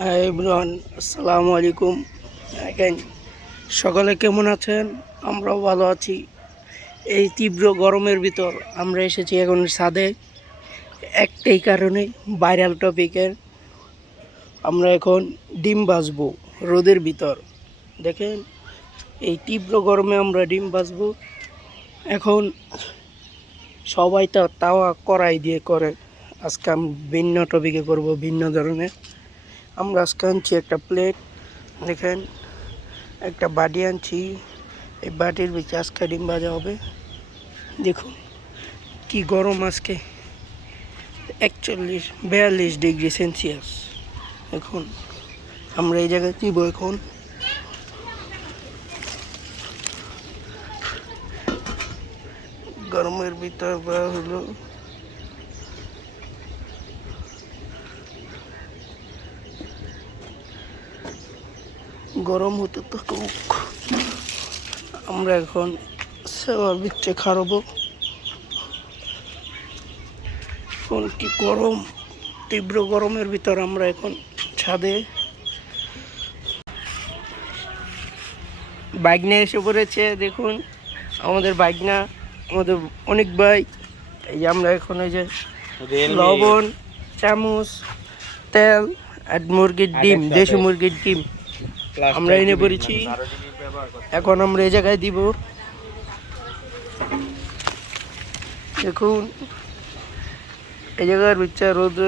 High আসসালামু আলাইকুম। দেখেন, সকালে কেমন আছেন? আমরাও ভালো আছি। এই তীব্র গরমের ভিতর আমরা এসেছি এখন ছাদে। একটাই কারণে ভাইরাল টপিকের আমরা এখন ডিম বাজবো রোদের ভিতর। দেখেন, এই তীব্র গরমে আমরা ডিম বাজবো এখন সবাই তো তাওয়া করাই দিয়ে করে। আজকে আমি ভিন্ন টপিকে করব, ভিন্ন ধরনের। আমরা আজকে আনছি একটা প্লেট দেখেন, একটা বাটি আনছি। এই বাটির ভিতরে আজকে ডিম ভাজা হবে। দেখুন, কি গরম আজকে। একচল্লিশ, বিয়াল্লিশ ডিগ্রি সেলসিয়াস। এখন আমরা এই জায়গায় দিব এখন। গরমের ভিতর হলো গরম হতে থাকুক আমরা এখন সেবার বিচ্ছে খারবো এখন কি গরম? তীব্র গরমের ভিতর আমরা এখন ছাদে। বাইক নিয়ে এসে পড়েছে দেখুন। আমাদের বাইক না আমাদের অনেক বাইক। এই যে আমরা এখন এই যে লবণ চামচ তেল আর মুরগির ডিম দেশি মুরগির ডিম। আমরা এনে পড়েছি। এখন আমরা এই জায়গায় দিব। দেখুন এই জায়গার বিচ্ছা রোদ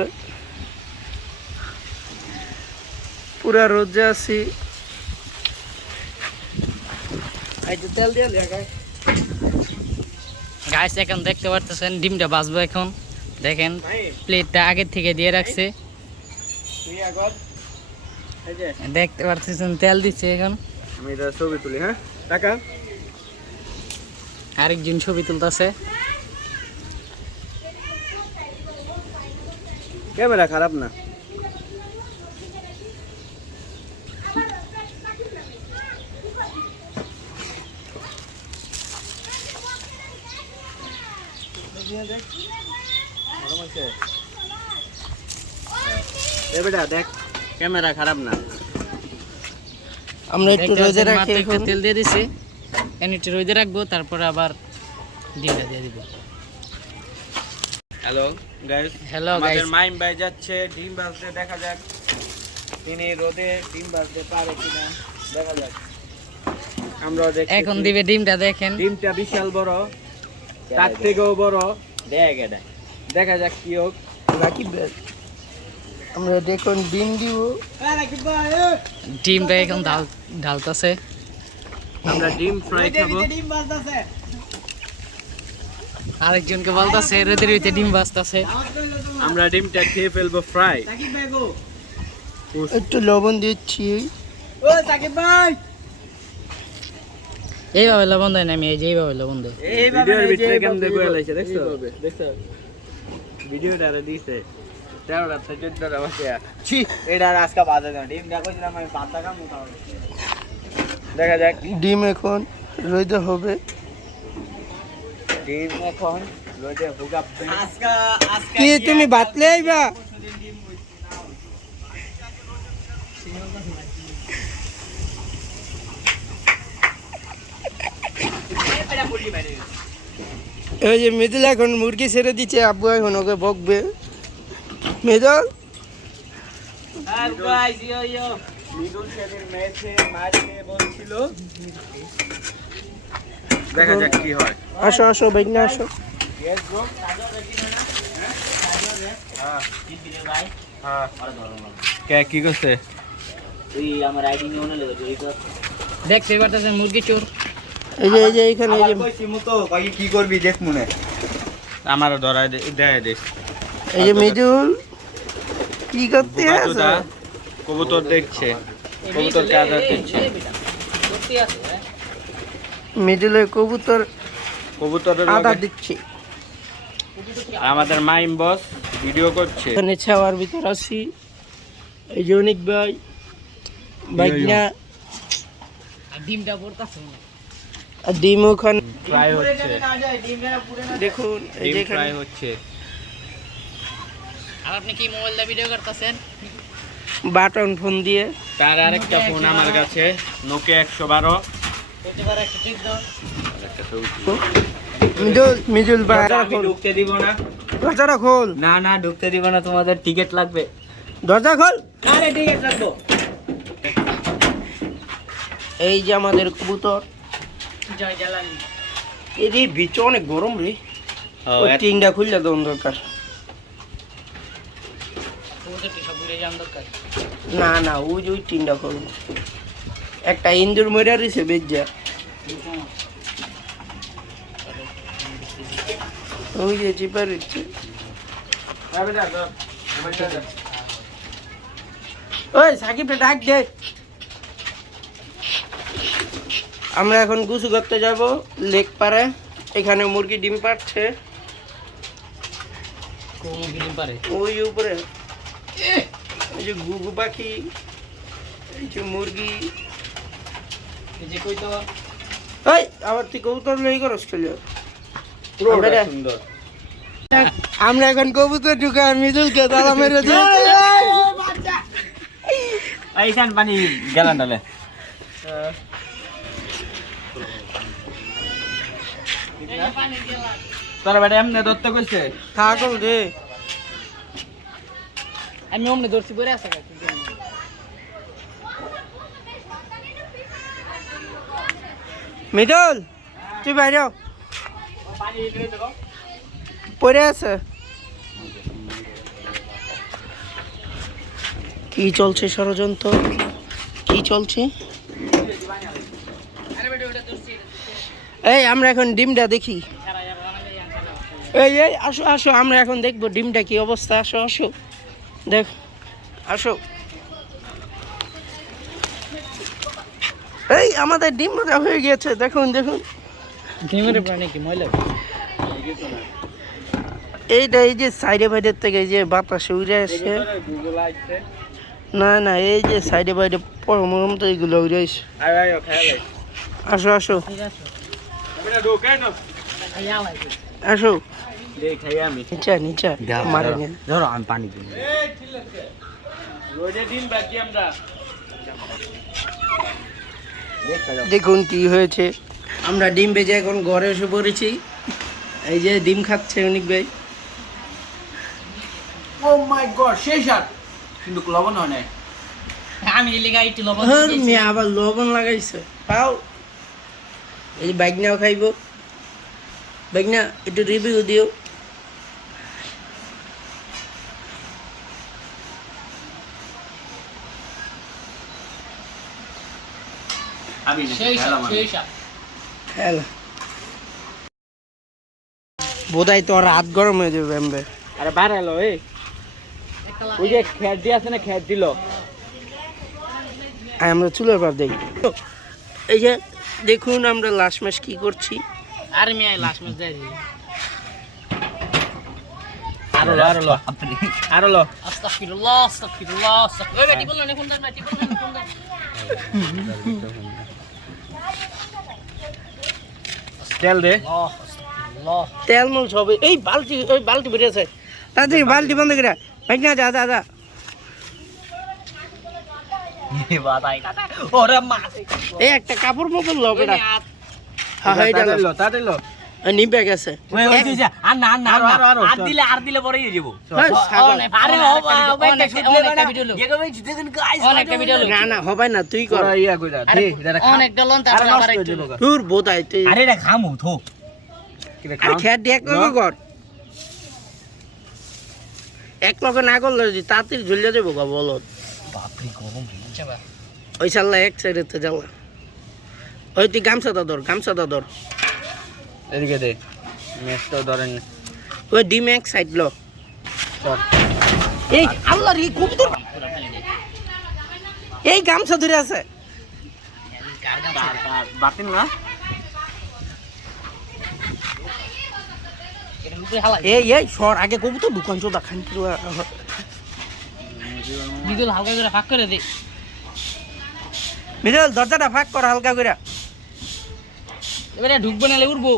পুরা রোদে আছি। যে তেল দিয়ে দেখায় গাছ এখন দেখতে পারতেছেন ডিমটা বাজবো এখন। দেখেন প্লেটটা আগের থেকে দিয়ে রাখছে। দেখতে পারতেছেন তেল দিচ্ছে এখন। আমি এটা ছবি তুলি হ্যাঁ? টাকা? আরেকজন ছবি তুলতেছে। ক্যামেরা খারাপ না? বেটা দেখ। ক্যামেরা খারাপ না। আমরা একটু রোদে রাখি একটু এখন। তেল দিয়ে দিছে। একটু রোদে রাখব তারপরে আবার ডিমটা দিয়ে দিব। হ্যালো গাইস হ্যালো আমাদের মাইম ভাই যাচ্ছে ডিম ভাজতে দেখা যাক তিনি রোদে ডিম ভাজতে পারে কিনা দেখা যাক। আমরাও দেখছি এখন দিবে ডিমটা দেখেন। ডিমটা বিশাল বড় তার থেকেও বড়। দেখ এটা দেখা। যাক কি হোক। ভাই আমরা দেখুন ডিম দিব। ডিমটা এখন ঢাল ঢালতেছে আমরা ডিম ফ্রাই খাব। আরেকজনকে বলতেছে রোদের ভিতরে ডিম বাজতেছে। আমরা ডিমটা খেয়ে ফেলব ফ্রাই। একটু লবণ দিচ্ছি। এইভাবে লবণ দেয় না আমি এই যে এইভাবে লবণ দেয় ভিডিওর ভিতরে কেমন দেখো এলাইছে দেখছ? দেখছ? ভিডিওটা আরে দিছে। তেরোটা থেকে চোদ্দটা বসে ছি এটা আজকে বাজে না। আমি কাম দেখা যাক। ডিম এখন রইতে হবে। ডিম এখন কি তুমি বাতলে আইবা? ওই যে মৃদুল এখন মুরগি ছেড়ে দিচ্ছে আব্বু এখন ওকে বকবে। দেখা যাক কি হয়। আসো আসো বেগ না আসো। ইয়েস ব্রো হ্যাঁ কে কি করছে? দেখতে পারতেছেন মুরগি চোর। এই যে এই যে এইখানে এই যে। কি করবি দেখ মনে। আমারও ধরায় দেয় দেশ এই যে মৃদুল কি করতে আছে? কবুতর দেখছে। কবুতর আদর দিচ্ছে মৃদুলের কবুতর কবুতরের আদা দিচ্ছে আমাদের মাইম বস ভিডিও করছে। এখানে ছাওয়ার ভিতর আছি। এই যে অনেক ভাই বাইক না। আর ডিমটা পড়তেছে ডিম ওখানে ফ্রাই হচ্ছে। দেখুন এই ডিম যে ফ্রাই হচ্ছে। আর আপনি কি মোবাইল দিয়ে ভিডিও করতেছেন? বাটন ফোন দিয়ে। তার আরেকটা ফোন আমার কাছে নোকিয়া একশো বারো। মিজুল মিজুল ভাই। আমি ঢুকতে দিব না? দরজাটা খোল। না না ঢুকতে দিব না তোমাদের টিকিট লাগবে। দরজা খোল। আরে টিকিট লাগবো। এই যে আমাদের কবুতর। জয় জ্বালানি। এই রে বিচ অনেক গরম রে। ওই টিংটা খুললে দরকার কবুতরটি সব উড়ে যাওয়ার দরকার না না ওই যে ওই টিংটা খোল একটা ইন্দুর মরে রয়েছে বেজ্জা। ওই যে চিপার ইচ্ছে ওই সাকিবটা ডাক দে। আমরা এখন গুছু করতে যাব লেক পারে এখানে মুরগি ডিম পাচ্ছে ওই উপরে। এই যে গুগু পাখি এই যে মুরগি। এই যে কই তো? এই আবার তুই কবুতর লই করস চলে সুন্দর। আমরা এখন কবুতর ঢুকা মিদুলকে তালা মেরে এইখান পানি গেলান ডালে তোরা বেটা এমনি দত্ত করছে থাকল রে। আমি অমনে ধরছি বলে আসা মিদুল তুই বাইরে। পড়ে আছে। কি চলছে ষড়যন্ত্র? কি চলছে? এই, আমরা এখন ডিমটা দেখি। এই এই, আসো আসো, আমরা এখন দেখব ডিমটা কি অবস্থা। আসো আসো। দেখ আসো। এই আমাদের ডিম ভাজা হয়ে গিয়েছে দেখুন দেখুন। ডিমের প্রাণী কি ময়লা? এইটা এই যে সাইডে বাইডের থেকে এই যে বাতাসে উড়ে আসছে না না এই যে সাইডে বাইডে পরমর মতো এইগুলো উড়ে আসছে আসো আসো। আসো। নিচা নিচা মারে ধরো আমি পানি দিই। রোজে দিন বাকি আমরা। দেখুন কি হয়েছে। আমরা ডিম ভেজে এখন ঘরে এসে পড়েছি। এই যে ডিম খাচ্ছে অনেক ভাই। ও মাই গড শেষ আর। কিন্তু লবণ হয় নাই। আমি লিগা লবণ মেয়ে আবার লবণ লাগাইছে। পাও। এই বাইক নাও খাইব। বাইক না একটু রিভিউ দিও। আমি হ্যালো বোধহয় তো রাত গরম হয়ে যাবে এমবে। আরে এলো এই। ওই যে খেত দিয়ে আছে না খেত দিল। আমরা চুলের পার দেখি। এই যে দেখুন আমরা লাস্ট মাস কি করছি। আর মেয়ে লাস্ট দেয় দিই। আরও লো আরও লো আরও লো আস্তাগফিরুল্লাহ আস্তাগফিরুল্লাহ আস্তাগফিরুল্লাহ ওই বেটি বলল না ফোন দাও বেটি বলল না ফোন দাও তেল দে। তেল মল সব। এই বালতি ওই বালতি বেরিয়েছে তাড়াতাড়ি বালতি বন্ধ করে ভাই না যা যা যা। একটা কাপড় মতন লোক এটা হ্যাঁ এটা লো। লো তাড়াতাড়ি লো। আর নিবে গেছে আর না আরও, দিলে আর দিলে যাব। আরে হবে তুই কর। আবার একটু। তোর আরে খামু থো। আরে খেয়ার এক লগে কর। এক লগে না করলে তাড়াতাড়ি ঝুলিয়ে দেবো গা বলো বাপরে গরম রে আচ্ছা ওই চাল্লা এক সাইডে তো জ্বালা। ওই তুই গামছা দাদর গামছা দাদর এদিকে দে মেসটাও ধরেন ওই ডিম এক সাইড লো চল। এই আল্লাহ রে কবুতর। এই গামছা ধরে আছে। বাতিল না? এই এই সর আগে কবুতর দোকান চোদা খান বিদুল হালকা করে ফাঁক করে দে। দরজাটা ফাঁক কর হালকা করে। এবারে ঢুকবে নালে উঠবো